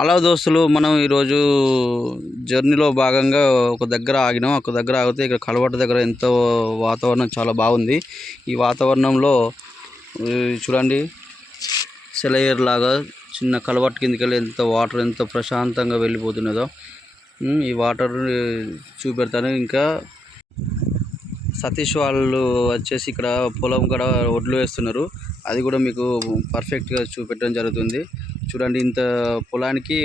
Hello దోస్తులు, మనం ఈరోజు జర్నీలో భాగంగా ఒక దగ్గర ఆగినాం. ఒక దగ్గర ఆగితే ఇక్కడ కలవట్ట దగ్గర ఎంతో వాతావరణం చాలా బాగుంది. ఈ వాతావరణంలో చూడండి, సెలయేరు లాగా చిన్న కలవట్టు కిందకి వెళ్ళి ఎంత వాటర్ ఎంత ప్రశాంతంగా వెళ్ళిపోతున్నదో ఈ వాటర్ చూపెడతాను. ఇంకా సతీష్ వాళ్ళు వచ్చేసి ఇక్కడ పొలం కూడా ఒడ్లు వేస్తున్నారు. అది కూడా మీకు పర్ఫెక్ట్గా చూపెట్టడం జరుగుతుంది. చూడండి, ఇంత పొలానికి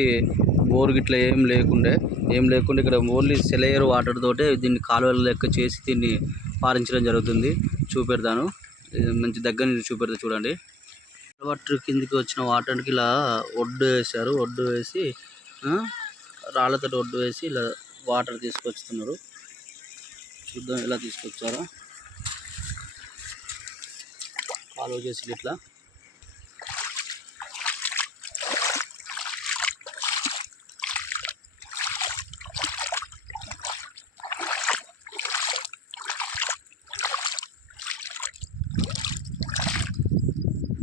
బోరు గిట్ల ఏం లేకుండా ఇక్కడ ఓన్లీ సెలయేరు వాటర్ తోటే దీన్ని కాలువల లెక్క చేసి దీన్ని పారించడం జరుగుతుంది. చూపెడతాను, మంచి దగ్గర నుంచి చూపెడతా. చూడండి, వాటర్ కిందికి వచ్చిన వాటర్కి ఇలా ఒడ్డు వేశారు. ఒడ్డు వేసి రాళ్ళతో ఒడ్డు వేసి ఇలా వాటర్ తీసుకొస్తున్నారు. చూద్దాం ఎలా తీసుకొచ్చారో. ఫాలో చేసి ఇట్లా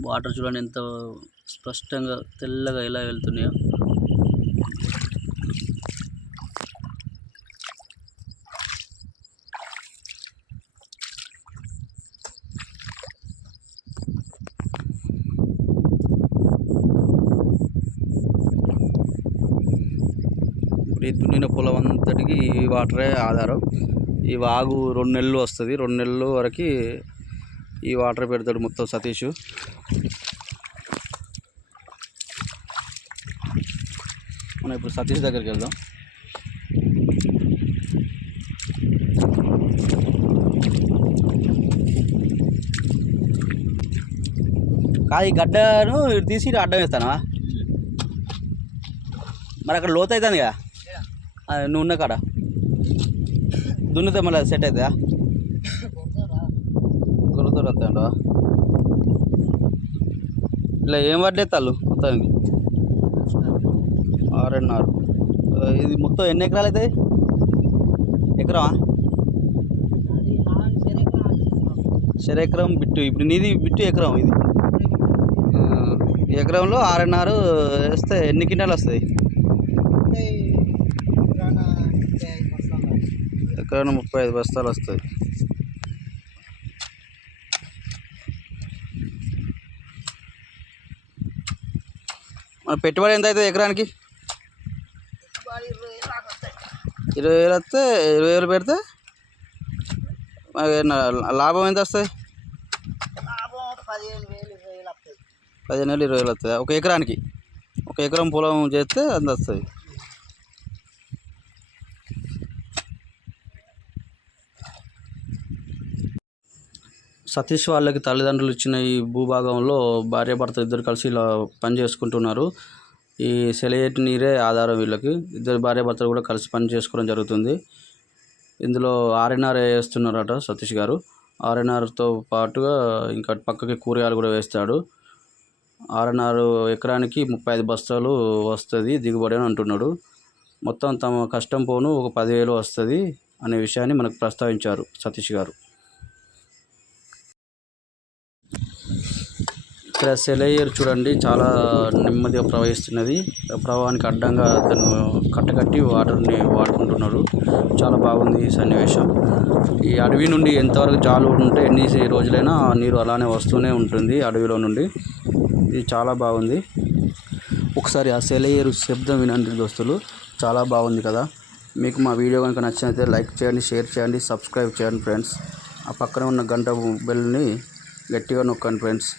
వాటర్ చూడండి ఎంత స్పష్టంగా తెల్లగా ఎలా వెళ్తున్నాయో. ఈ దున్నిన పొలం అంతటికి ఈ వాటరే ఆధారం. ఈ వాగు 2 నెలలు వస్తుంది. 2 నెలల వరకు ఈ వాటర్ పెడతాడు మొత్తం సతీష్. మనం ఇప్పుడు సతీష్ దగ్గరికి వెళ్దాం. ఈ గడ్డను తీసి అడ్డం వేస్తానా? మరి అక్కడ లోతు అవుతుంది కదా, నువ్వు ఉన్న కాడ దున్నితే మళ్ళీ సెట్ అవుతుందా? గుర్రతో వస్తాయంట. ఇలా ఏం పడ్డేస్తాళ్ళు మొత్తానికి 6.5. ఇది మొత్తం ఎన్ని ఎకరాలు అవుతుంది? ఎకరమా? ఎకరం బిట్టు. ఇప్పుడు నీది బిట్టు ఎకరం. ఇది ఎకరంలో 6.5 వేస్తే ఎన్ని క్వింటాలు వస్తుంది? ఎకరాన 35 బస్తాలు వస్తుంది. మన పెట్టుబడి ఎంత అవుతుంది ఎకరానికి? 20,000 వస్తే 20,000 పెడితే లాభం ఎంత వస్తుంది? 15,000 20,000 వస్తుంది ఒక ఎకరానికి. ఒక ఎకరం పొలం చేస్తే అంత వస్తుంది. సతీష్ వాళ్ళకి తల్లిదండ్రులు ఇచ్చిన ఈ భూభాగంలో భార్యాభర్త ఇద్దరు కలిసి ఇలా పని చేసుకుంటున్నారు. ఈ సెలయేటి నీరే ఆధారం వీళ్ళకి. ఇద్దరు భార్యాభర్తలు కూడా కలిసి పని చేసుకోవడం జరుగుతుంది. ఇందులో 6.5 వేస్తున్నారట సతీష్ గారు. 6.5తో పాటుగా ఇంకా పక్కకి కూరగాయలు కూడా వేస్తాడు. 6.5 ఎకరానికి 35 బస్తాలు వస్తుంది దిగుబడి అని అంటున్నాడు. మొత్తం తమ కష్టం పోను ఒక 10,000 వస్తుంది అనే విషయాన్ని మనకు ప్రస్తావించారు సతీష్ గారు. ఇక్కడ సెలయేరు చూడండి చాలా నెమ్మదిగా ప్రవహిస్తున్నది. ప్రవాహానికి అడ్డంగా అతను కట్టకట్టి వాటర్ని వాడుకుంటున్నాడు. చాలా బాగుంది ఈ సన్నివేశం. ఈ అడవి నుండి ఎంతవరకు జాలు ఉంటే ఎన్ని రోజులైనా నీరు అలానే వస్తూనే ఉంటుంది అడవిలో నుండి. ఇది చాలా బాగుంది. ఒకసారి ఆ సెలయేరు శబ్దం వినండి దోస్తులు, చాలా బాగుంది కదా. మీకు మా వీడియో కనుక నచ్చినట్లయితే లైక్ చేయండి, షేర్ చేయండి, సబ్స్క్రైబ్ చేయండి ఫ్రెండ్స్. ఆ పక్కన ఉన్న గంట బెల్ని గట్టిగా నొక్కండి ఫ్రెండ్స్.